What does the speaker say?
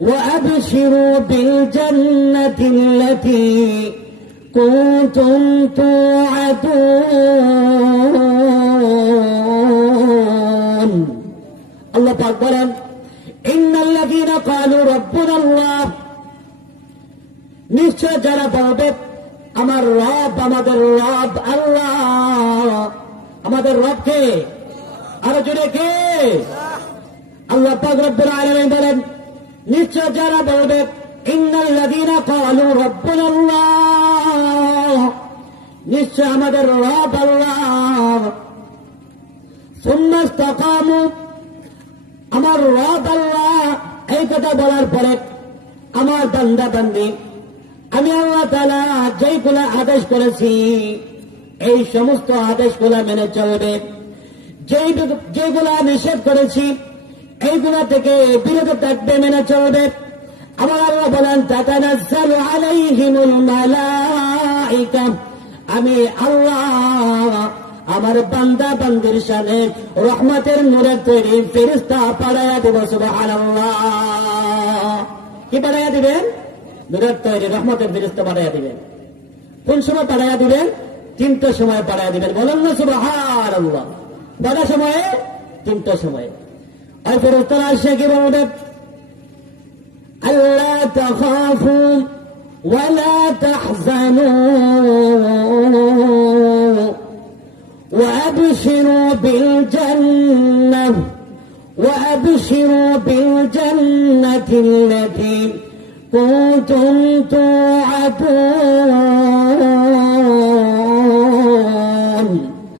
وأبشروا بالجنة التي كنتم توعدون الله পাক বলেন إن الذين قالوا ربنا الله নিশ্চয় যারা বলবে আমার রব আমাদের রব আল্লাহ আমাদের রব কে আরো জোরে কে আল্লাহ পাক রব্বুল আলামিন বলেন নিশ্চয় যারা বলবে ইন্নাল্লাযীনা ক্বালু রাব্বুনাল্লাহ নিশ্চয় আমাদের রব আল্লাহ সুম্মা ইসতাকামু আমার রব আল্লাহ এই কথা বলার পরে আমার বান্দা বান্দি আমি আল্লাহ তাআলা যেগুলা আদেশ করেছি এই সমস্ত আদেশগুলা মেনে চলবে যেগুলা নিষেধ করেছি এইগুলা থেকে বিরত থাকবে মেনে চলবে আমার আল্লাহ বলেন তাতানাজ্জালু আলাইহিমুল মালাইকা আমি আল্লাহ আমার বান্দা বান্দির শানে রহমতের নূরের তৈরি ফেরেশতা পাঠায়া দেব সুবহানাল্লাহ কি পাঠায়া দিবেন নূরের তৈরি রহমতের ফেরেশতা পাঠায়া দিবেন কোন সময় পাঠায়া দিবেন তিনটা সময় পাঠায়া দিবেন বলেন না সুবহানাল্লাহ কয়টা সময়ে তিনটা সময়ে আর ফেরেশতারা এসে কি বলবে আল্লা তাখাফু ওয়ালা তাহজানু وأبشروا بالجنة التي كنتم توعدون